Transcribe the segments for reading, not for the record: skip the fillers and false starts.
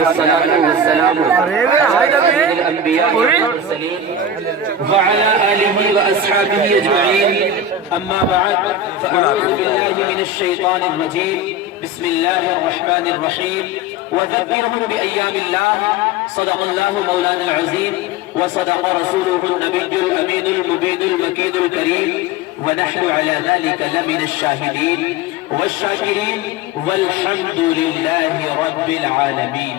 الصلاة والسلام على الأنبياء والمرسلين وعلى آله وأصحابه أجمعين. أما بعد فأعوذ بالله من الشيطان الرجيم. بسم الله الرحمن الرحيم. وذكرهم بأيام الله. صدق الله مولانا العظيم وصدق رسوله النبي الأمين المبين المكين الكريم. ونحن على ذلك لمن الشاهدين والشاکرین والحمد للہ رب العالمین.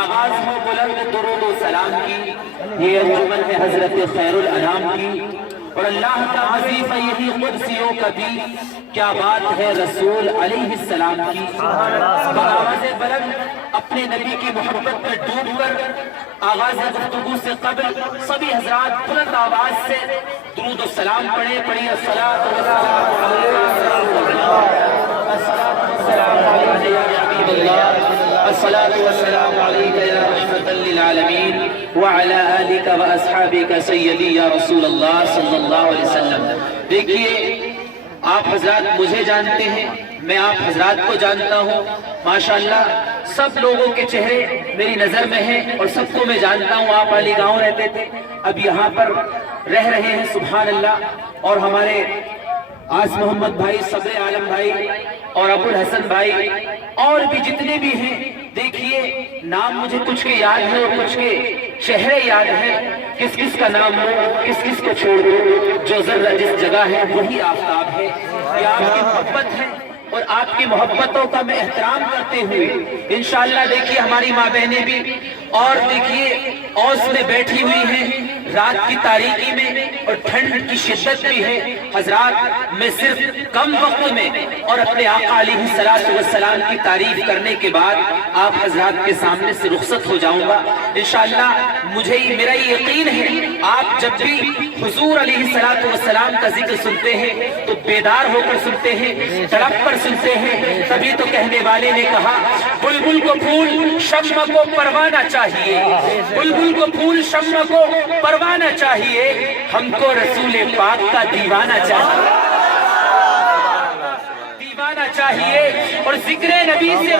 آغاز ہو بلند درود و سلام کی. یہ انجمن ہے حضرت خیر الانام کی اور اللہ کا عزیز یہی قدسیوں کا بھی. کیا بات ہے رسول علیہ السلام کی. بآواز بلند اپنے نبی کی محبت میں ڈوب کر آغاز گفتگو سے قبل سبھی حضرات بلند آواز سے درود و سلام پڑھیں. پڑھیں الصلاۃ والسلام الصلاة والسلام عليك يا رحمة للعالمين وعلى آلك وأصحابك سيدي يا رسول اللہ صلی اللہ علیہ وسلم. دیکھیے آپ حضرات مجھے جانتے ہیں, میں آپ حضرات کو جانتا ہوں. ماشاءاللہ سب لوگوں کے چہرے میری نظر میں ہیں اور سب کو میں جانتا ہوں. آپ علی گاؤں رہتے تھے, اب یہاں پر رہ رہے ہیں, سبحان اللہ. اور ہمارے آس محمد بھائی, صبر عالم بھائی اور ابو الحسن بھائی اور بھی جتنے بھی ہیں, دیکھیے نام مجھے کچھ کے یاد ہے اور کچھ کے چہرے یاد ہیں. کس کس کا نام ہو, کس کس کو چھوڑ دو. جو ذرہ جس جگہ ہے وہی آفتاب ہے. یہ آپ کی محبت ہے اور آپ کی محبتوں کا میں احترام کرتے ہوئے انشاءاللہ دیکھیے ہماری ماں بہنیں بھی اور دیکھیے اوس میں بیٹھی ہوئی ہیں رات کی تاریکی میں اور ٹھنڈ کی شدت بھی ہے. حضرات میں صرف کم وقت میں اور اپنے آقا علیہ السلام کی تعریف کرنے کے بعد آپ حضرات کے سامنے سے رخصت ہو جاؤں گا انشاءاللہ. میرا یہ یقین ہے آپ جب بھی حضور علیہ السلام کا ذکر سنتے ہیں تو بیدار ہو کر سنتے ہیں, تڑپ پر سنتے ہیں. تبھی تو کہنے والے نے کہا بلبل کو پھول شمع کو پروانہ چاہیے, بلبل کو پھول شمع کو پروانہ چاہیے, ہم کو رسول پاک کا دیوانہ چاہیے, دیوانہ چاہیے. اور ذکر نبی سے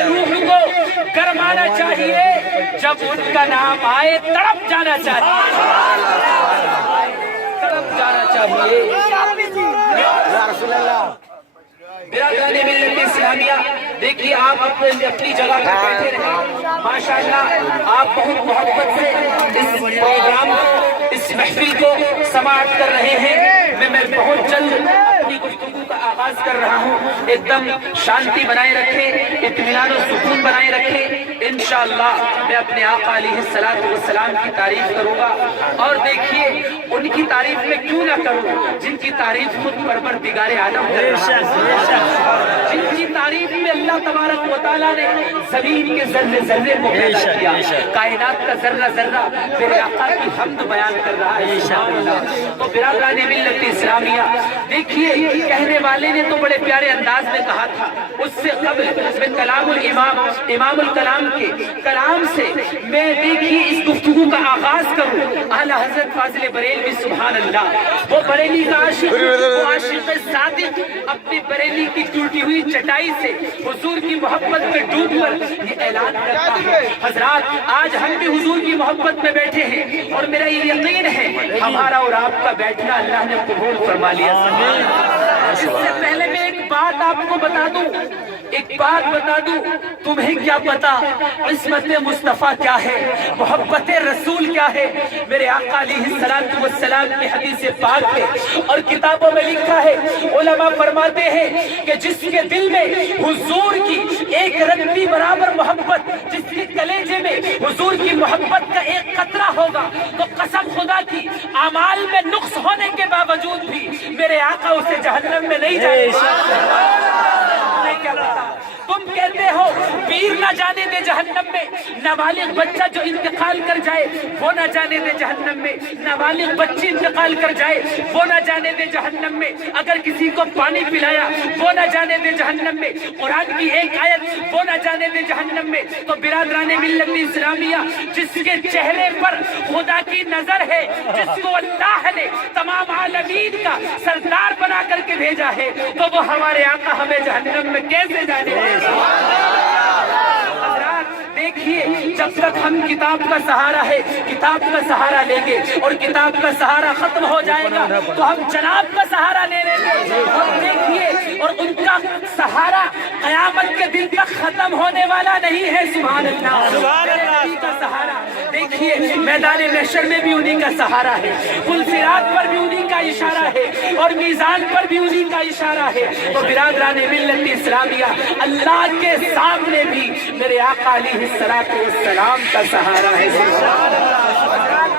روح کو گرمانا چاہیے. جب ان کا نام آئے تڑپ جانا چاہیے, تڑپ جانا چاہیے. یا رسول اللہ. برادران ملت اسلامیہ دیکھیے آپ اپنی جگہ پر بیٹھے رہیں. ماشاءاللہ آپ بہت محبت سے اس پروگرام کو, اس محفل کو سماعت کر رہے ہیں. میں بہت جلد اپنی گفتگو کا آغاز کر رہا ہوں. ایک دم شانتی بنائے رکھیں, اطمینان و سکون بنائے رکھیں. انشاءاللہ میں اپنے آقا علیہ السلام کی تعریف کروں گا. اور دیکھیے ان کی تعریف میں کیوں نہ کروں جن کی تعریف خود پروردگار عالم کر رہا ہے, جن کی تعریف میں اللہ تبارک و تعالیٰ نے زمین کے ذرے ذرے کو پیدا کیا, کائنات کا ذرہ ذرہ میرے آقا کی حمد بیان کر رہا ہے. تو برادران ملت اسلامیہ دیکھیے کہنے والے نے تو بڑے پیارے انداز میں کہا تھا. اس سے قبل میں کلام الامام امام الکلام کے کلام سے میں دیکھیے اس گفتگو کا آغاز کروں. اعلیٰ حضرت فاضل بریلوی سبحان اللہ, وہ بریلی کا عاشق, وہ عاشق صادق اپنی بریلی کی ٹوٹی ہوئی چٹائی سے حضور کی محبت میں ڈوب کر یہ اعلان کرتا ہے. حضرات آج ہم بھی حضور کی محبت میں بیٹھے ہیں اور میرا یہ یقین ہے ہمارا اور آپ کا بیٹھنا اللہ نے قبول فرما لیا. اس سے پہلے میں ایک بات آپ کو بتا دوں, تمہیں کیا پتا عصمت مصطفیٰ کیا ہے, محبت رسول کیا ہے. میرے آقا علیہ السلام کی حدیث پاک میں اور کتابوں میں لکھا ہے, علماء فرماتے ہیں کہ جس کے دل میں حضور کی ایک رتی برابر محبت, جس کے کلیجے میں حضور کی محبت کا ایک قطرہ ہوگا تو قسم خدا کی اعمال میں نقص ہونے کے باوجود بھی میرے آقا اسے جہنم میں نہیں جائے گا. تم کہتے ہو پیر نہ جانے دے جہنم میں, نابالغ بچہ جو انتقال کر جائے وہ نہ جانے دے جہنم میں, نابالغ بچی انتقال کر جائے وہ نہ جانے دے جہنم میں, اگر کسی کو پانی پلایا وہ نہ جانے دے جہنم میں, قرآن کی ایک آیت وہ نہ جانے دے جہنم میں. تو برادران ملت اسلامیہ جس کے چہرے پر خدا کی نظر ہے, جس کو اللہ نے تمام عالمین کا سردار بنا کر کے بھیجا ہے, تو وہ ہمارے آقا ہمیں جہنم میں کیسے جانے دے. جب تک ہم کتاب کا سہارا ہے کتاب کا سہارا لیں گے اور کتاب کا سہارا ختم ہو جائے گا تو ہم جناب کا سہارا لے لیں گے. اور دیکھیے اور ان کا سہارا قیامت کے دن تک ختم ہونے والا نہیں ہے. سبحان اللہ. نبی کا سہارا دیکھیے میدان محشر میں بھی انہی کا سہارا ہے, پل صراط پر بھی انہی کا اشارہ ہے اور میزان پر بھی انہی کا اشارہ ہے. تو برادران ملت اسلامیہ, اللہ کے سامنے بھی میرے آقا علیہ السلام کا سہارا ہے.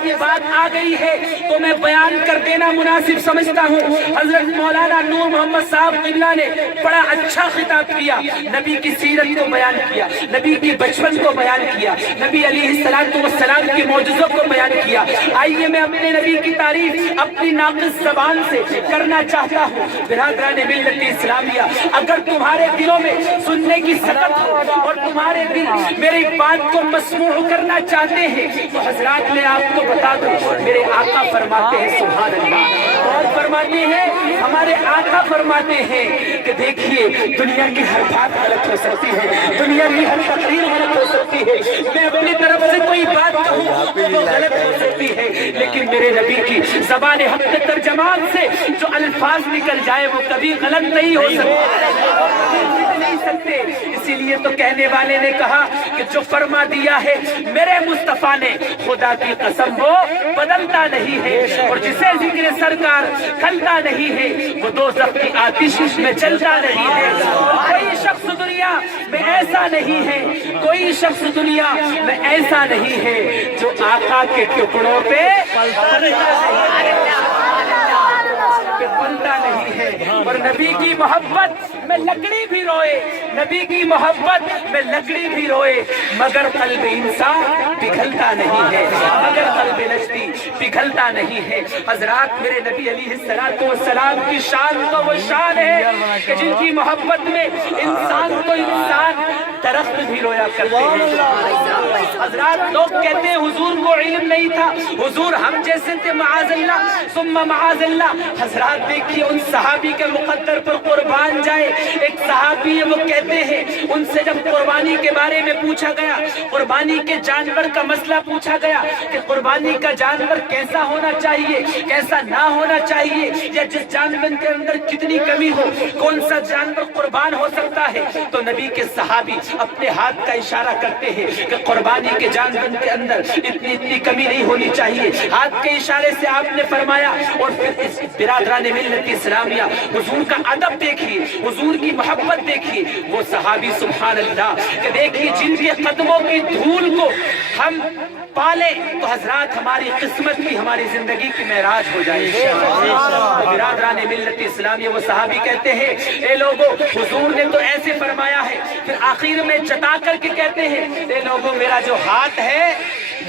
یہ بات آ گئی ہے تو میں بیان کر دینا مناسب سمجھتا ہوں. حضرت مولانا نور محمد صاحب قبلہ نے بڑا اچھا خطاب کیا, نبی کی سیرت کو بیان کیا, نبی کی بچپن کو بیان کیا, نبی علیہ السلام کے معجزوں کو بیان کیا. آئیے میں اپنے نبی کی تعریف اپنی ناقص زبان سے کرنا چاہتا ہوں. برادران ملت اسلامیہ, اگر تمہارے دلوں میں سننے کی سکت ہو اور تمہارے دل میری بات کو مسموع کرنا چاہتے ہیں تو حضرات میں آپ کو بتا دوں, میرے آقا فرماتے ہیں سبحان اللہ, اور فرماتے ہیں ہمارے آقا فرماتے ہیں کہ دیکھیے دنیا کی ہر بات غلط ہو سکتی ہے, دنیا کی ہر تقریر غلط ہو سکتی ہے, میں اپنی طرف سے کوئی بات کہوں تو وہ غلط ہو سکتی ہے, لیکن میرے نبی کی زبان حق کے ترجمان سے جو الفاظ نکل جائے وہ کبھی غلط نہیں ہو سکتے. اسی لیے تو کہنے والے نے کہا کہ جو فرما دیا ہے میرے مصطفیٰ نے خدا کی قسم وہ بدلتا نہیں ہے, اور جسے ذکر سرکار کھلتا نہیں ہے وہ دوزخ کی آتش میں جلتا نہیں ہے. کوئی شخص دنیا میں ایسا نہیں ہے, کوئی شخص دنیا میں ایسا نہیں ہے جو آقا کے ٹکڑوں پہ پلتا نہیں ہے. اور نبی کی محبت میں لکڑی بھی روئے, نبی کی محبت میں لکڑی بھی روئے, مگر قلب انسان پگھلتا نہیں ہے, مگر قلب لشتی پگھلتا نہیں ہے. حضرات میرے نبی علیہ السلام کی شان تو وہ شان ہے کہ جن کی محبت میں انسان تو انسان درخت بھی رویا کرتے ہیں. حضرات لوگ کہتے ہیں حضور کو علم نہیں تھا, حضور ہم جیسے تھے, معاذ اللہ ثم معاذ اللہ. حضرات دیکھیے ان صحابی کے مقدر پر قربان جائے, ایک صحابی ہے وہ کہتے ہیں ان سے جب قربانی کے بارے میں پوچھا گیا, قربانی کے جانور کا مسئلہ پوچھا گیا کہ قربانی کا جانور کیسا ہونا چاہیے, کیسا نہ ہونا چاہیے, یا جس جانور کے اندر کتنی کمی ہو, کون سا جانور قربان ہو سکتا ہے, تو نبی کے صحابی اپنے ہاتھ کا اشارہ کرتے ہیں کہ قربانی کے جانور کے اندر اتنی کمی نہیں ہونی چاہیے. ہاتھ کے اشارے سے آپ نے فرمایا. اور پھر اس برادران ملت اسلامیہ حضور کا ادب دیکھیے, حضور کی محبت دیکھیے. وہ صحابی سبحان اللہ کہ دیکھیے جن کے قدموں کی دھول کو ہم پالے تو حضرات ہماری قسمت بھی ہماری زندگی کی معراج ہو جائے. برادران ملت اسلامیہ وہ صحابی کہتے ہیں اے لوگو حضور نے تو ایسے فرمایا ہے, پھر آخر میں چٹا کر کے کہتے ہیں اے لوگو میرا جو ہاتھ ہے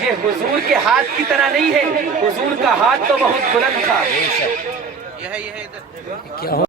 یہ حضور کے ہاتھ کی طرح نہیں ہے, حضور کا ہاتھ تو بہت بلند تھا.